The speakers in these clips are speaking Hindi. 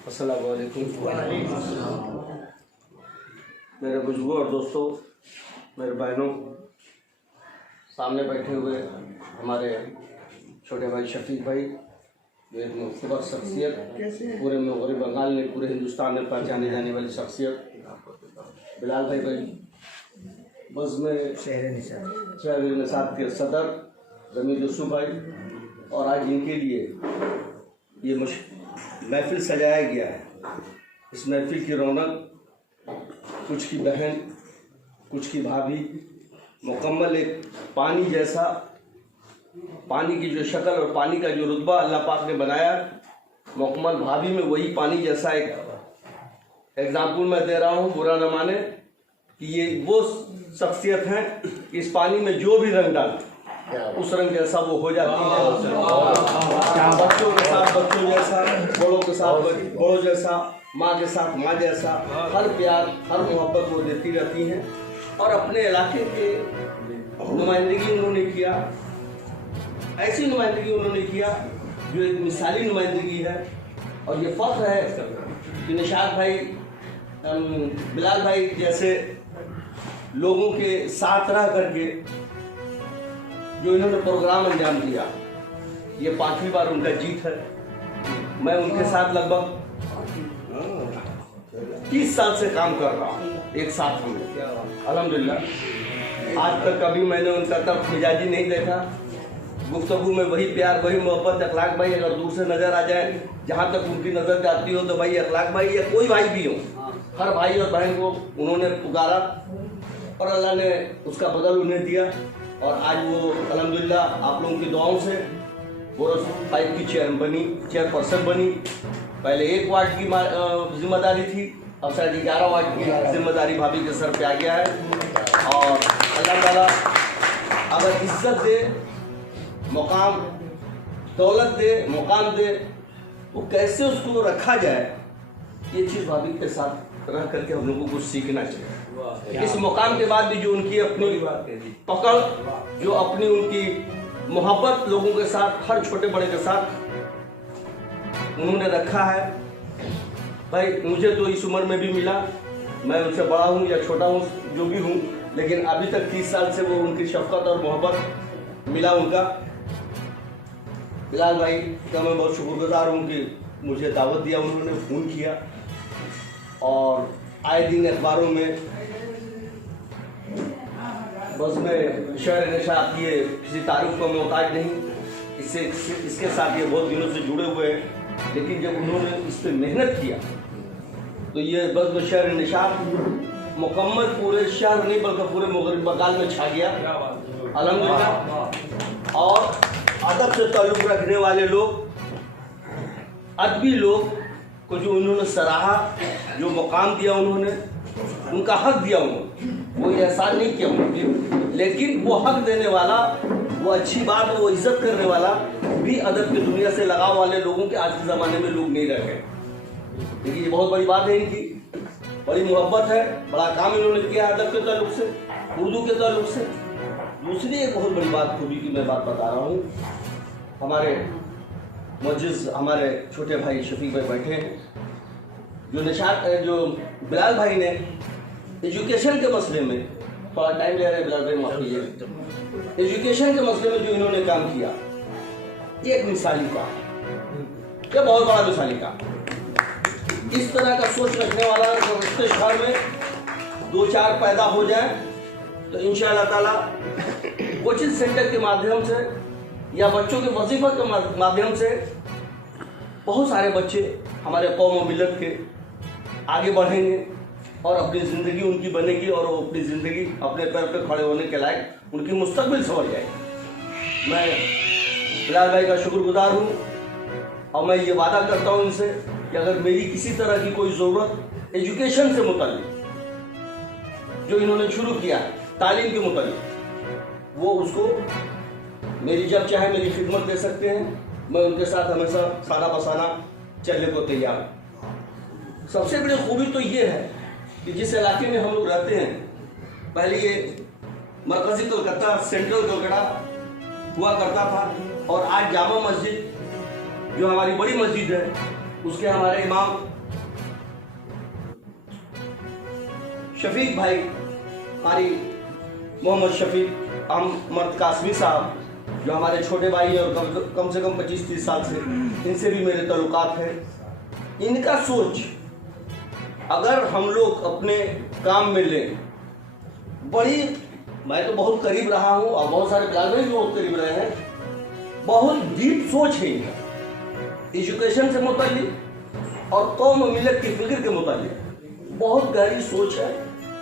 अस्सलाम वालेकुम। मेरे बुजुर्गों और दोस्तों, मेरे बहनों, सामने बैठे हुए हमारे छोटे भाई शफीक भाई, जो एक मुख्तबर शख्सियत, पूरे मगरबी बंगाल में, पूरे हिंदुस्तान में पहचाने जाने वाली शख्सियत बिलाल भाई बस में शहर निसात के सदर जमीर यूसुफ भाई, और आज इनके लिए ये महफिल सजाया गया है। इस महफिल की रौनक कुछ की बहन, कुछ की भाभी, मुकम्मल एक पानी जैसा, पानी की जो शक्ल और पानी का जो रुतबा अल्लाह पाक ने बनाया, मुकम्मल भाभी में वही पानी जैसा एक एग्जाम्पल मैं दे रहा हूँ, बुरा न माने कि ये वो शख्सियत हैं, इस पानी में जो भी रंग डाल उस रंग जैसा वो हो जाती है। बच्चों के साथ बच्चों जैसा, बड़ों के साथ बड़ों जैसा, माँ के साथ माँ जैसा, हर प्यार हर मोहब्बत वो देती रहती हैं। और अपने इलाके के नुमाइंदगी उन्होंने किया, ऐसी नुमाइंदगी उन्होंने किया जो एक मिसाली नुमाइंदगी है। और ये फख्र है कि निशात भाई, बिलाल भाई जैसे लोगों के साथ रह करके जो इन्होंने प्रोग्राम अंजाम दिया, ये 5वीं बार उनका जीत है। मैं उनके साथ लगभग 30 साल से काम कर रहा हूँ एक साथ में, अल्हम्दुलिल्लाह। आज तक कभी मैंने उनका तब मिजाजी नहीं देखा। गुफ्तगू में वही प्यार, वही मोहब्बत। अखलाक भाई अगर दूर से नज़र आ जाए, जहाँ तक उनकी नज़र जाती हो, तो भाई अखलाक भाई या कोई भाई भी हो, हर भाई और बहन को उन्होंने पुकारा और अल्लाह ने उसका बदल उन्हें दिया। और आज वो अल्हम्दुलिल्लाह आप लोगों की दुआओं से बोरस 5 की चेयरपर्सन बनी। पहले 1 वार्ड की जिम्मेदारी थी, अब शायद 11 वार्ड की जिम्मेदारी भाभी के सर पे आ गया है। और अल्लाह ताला अगर इज्जत दे, मुकाम, दौलत दे, मुकाम दे, वो कैसे उसको रखा जाए, ये चीज़ भाभी के साथ रह करके हम लोगों को कुछ सीखना चाहिए। इस मुकाम के बाद भी जो उनकी अपनी पकड़, जो अपनी उनकी मोहब्बत लोगों के साथ, हर छोटे बड़े के साथ उन्होंने रखा है। भाई मुझे तो इस उम्र में भी मिला, मैं उनसे बड़ा हूँ या छोटा हूँ जो भी हूँ, लेकिन अभी तक 30 साल से वो उनकी शफकत और मोहब्बत मिला उनका। बिलाल भाई का मैं बहुत शुक्रगुजार हूँ कि मुझे दावत दिया, उन्होंने फ़ोन किया और आए दिन अखबारों में बस में शहर निशात ये किसी तारीफ का मोहताज नहीं, इसके साथ ये बहुत दिनों से जुड़े हुए हैं। लेकिन जब उन्होंने इस पर मेहनत किया तो ये बस में शहर निशात मुकम्मल पूरे शहर नहीं बल्कि पूरे मगरबी बंगाल में छा गया, अल्हम्दुलिल्लाह। और अदब से ताल्लुक़ रखने वाले लोग, अदबी लोग को जो उन्होंने सराहा, जो मुकाम दिया उन्होंने, उनका हक दिया उन्होंने, वो एहसान नहीं किया उन्होंने, लेकिन वो हक देने वाला, वो अच्छी बात, वो इज्जत करने वाला भी अदब की दुनिया से लगाव वाले लोगों के आज के ज़माने में लोग नहीं रह गए। देखिए ये बहुत बड़ी बात है, इनकी बड़ी मोहब्बत है, बड़ा काम इन्होंने किया अदब के ताल्लुक से, उर्दू के ताल्लुक से। दूसरी एक बहुत बड़ी बात खूबी की मैं बात बता रहा हूँ, हमारे मुअज़्ज़िज़ हमारे छोटे भाई शफीक भाई बैठे हैं, जो बिलाल भाई ने एजुकेशन के मसले में, थोड़ा टाइम ले रहे हैं बिलाल भाई, माफ कीजिए, एजुकेशन के मसले में जो इन्होंने काम किया, ये एक मिसाली काम, ये बहुत बड़ा मिसाली काम। इस तरह का सोच रखने वाला अगर शहर में 2-4 पैदा हो जाए तो इंशाअल्लाह ताला कोचिंग सेंटर के माध्यम से या बच्चों के वजीफा के माध्यम से बहुत सारे बच्चे हमारे कौम और मिलत के आगे बढ़ेंगे और अपनी ज़िंदगी उनकी बनेगी और वो अपनी ज़िंदगी अपने पैर पे खड़े होने के लायक उनकी मुस्तकबिल संवर जाएगी। मैं बिलाल भाई का शुक्रगुजार हूँ और मैं ये वादा करता हूँ इनसे कि अगर मेरी किसी तरह की कोई ज़रूरत एजुकेशन से मुताल्लिक, जो इन्होंने शुरू किया तालीम के मुताल्लिक, वो उसको मेरी जब चाहे मेरी खिदमत दे सकते हैं। मैं उनके साथ हमेशा साना बसाना चलने को तैयार हूँ। सबसे बड़ी खूबी तो ये है कि जिस इलाके में हम लोग रहते हैं, पहले ये मरकज़ी कोलकाता, सेंट्रल कोलकाता हुआ करता था, और आज जामा मस्जिद जो हमारी बड़ी मस्जिद है उसके हमारे इमाम शफीक भाई कारी मोहम्मद शफीक अहमद कासमी साहब, जो हमारे छोटे भाई हैं और कम से कम 25-30 साल से इनसे भी मेरे ताल्लुकात हैं। इनका सोच अगर हम लोग अपने काम में लें, बड़ी, मैं तो बहुत करीब रहा हूँ और बहुत सारे बिलाल भाई भी बहुत करीब रहे हैं, बहुत डीप सोच है इनका एजुकेशन से मुताल्लिक और कौम और मिलत की फिक्र के मुताल्लिक बहुत गहरी सोच है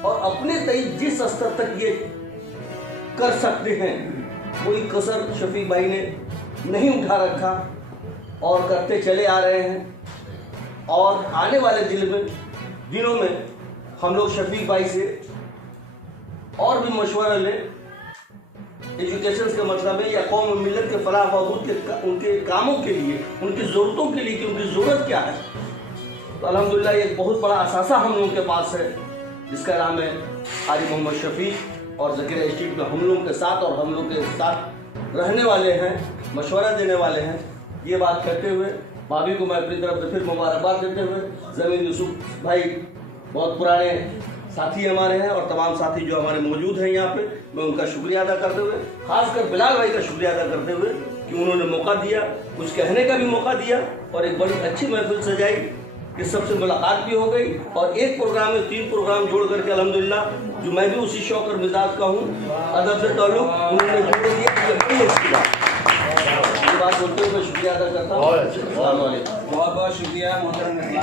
और अपने तय जिस स्तर तक ये कर सकते हैं कोई कसर शफीक भाई ने नहीं उठा रखा और करते चले आ रहे हैं। और आने वाले दिनों में हम लोग शफीक भाई से और भी मशवरा लें एजुकेशन के मतलब है या कौम और मिलत के फलाह बहबूद के उनके कामों के लिए, उनकी ज़रूरतों के लिए कि उनकी ज़रूरत क्या है। तो अल्हम्दुलिल्लाह एक बहुत बड़ा असासा हम लोगों के पास है जिसका नाम है हाजी मोहम्मद शफीक, और ज़कीरा स्ट्रीट में हम लोगों के साथ और हम लोग के साथ रहने वाले हैं, मशवरा देने वाले हैं। ये बात कहते हुए भाभी को मैं अपनी तरफ से फिर मुबारकबाद देते हुए, ज़मीन यूसुफ भाई बहुत पुराने साथी हमारे हैं और तमाम साथी जो हमारे मौजूद हैं यहाँ पे, मैं उनका शुक्रिया अदा करते हुए, खासकर बिलाल भाई का शुक्रिया अदा करते हुए कि उन्होंने मौका दिया, कुछ कहने का भी मौका दिया और एक बड़ी अच्छी महफिल सजाई। इस सबसे मुलाकात भी हो गई और एक प्रोग्राम में 3 प्रोग्राम जोड़ करके अल्हम्दुलिल्लाह, जो मैं भी उसी शौक और मिजाज का हूँ, अदब से ताल्लुक उन्होंने जोड़ दिया। ये बात बोलते हुए मैं शुक्रिया अदा करता हूँ। बहुत बहुत शुक्रिया मोहतरम।